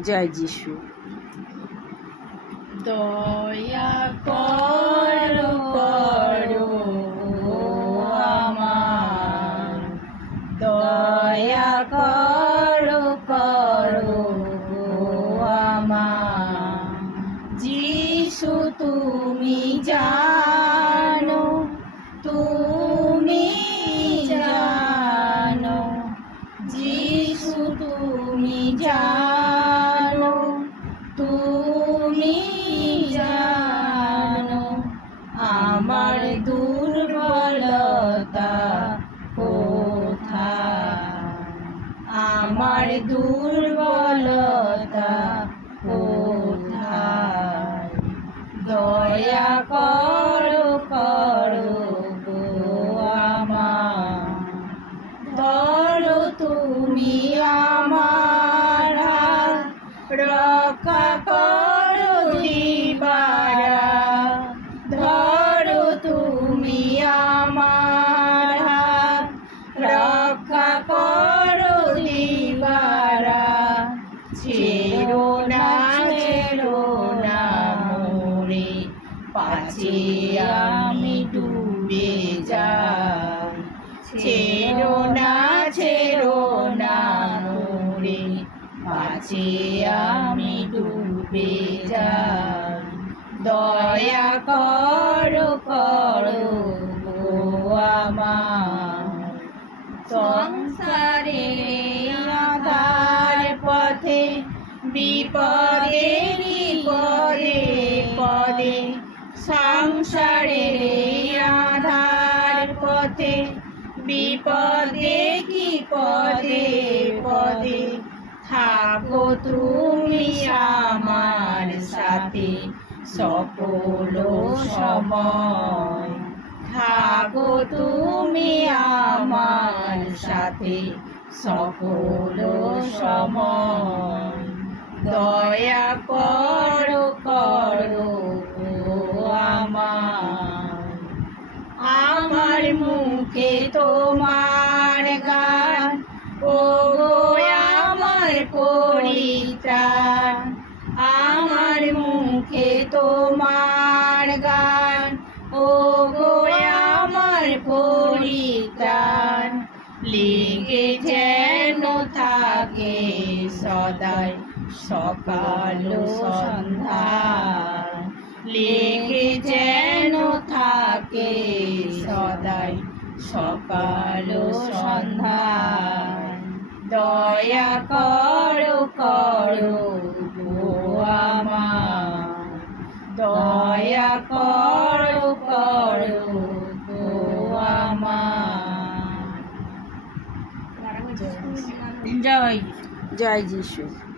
জয় যিশু। দয়া করো আমার। দয়া করো যিশু তুমি জানো তুমি আমার দুর্বলতা কোথায়? দয়া করো করো আমার। ধরো তুমি আমার রক্ষা করো। পাছে আমি ডুবে যাই। ছেড়ো না ছেড়ো না মোরে পাছে আমি ডুবে যাই। দয়া করো করো গো আমার। সংসারে আধার পথে, বিপদে বিপদে পদে সংসারে আধার পথে। বিপদে কি পদে পদে থাকো তুমি আমার সাথে। সকল সময় থাকো তুমি আমার সাথে। সকল সময় দয়া করো মুখে তোমার গান? ও আমার পরিত্রাণ, আমার মুখে তোমার গান। ও আমার পরিত্রাণ, লেগে যেন থাকে সদাই সকাল সন্ধ্যা। লেগে যেন থাকে সদাই সকাল সন্ধ্যা। দয়া করো করো গো আমার। দয়া করো করো গো আমার। জয়। জয় যিশু।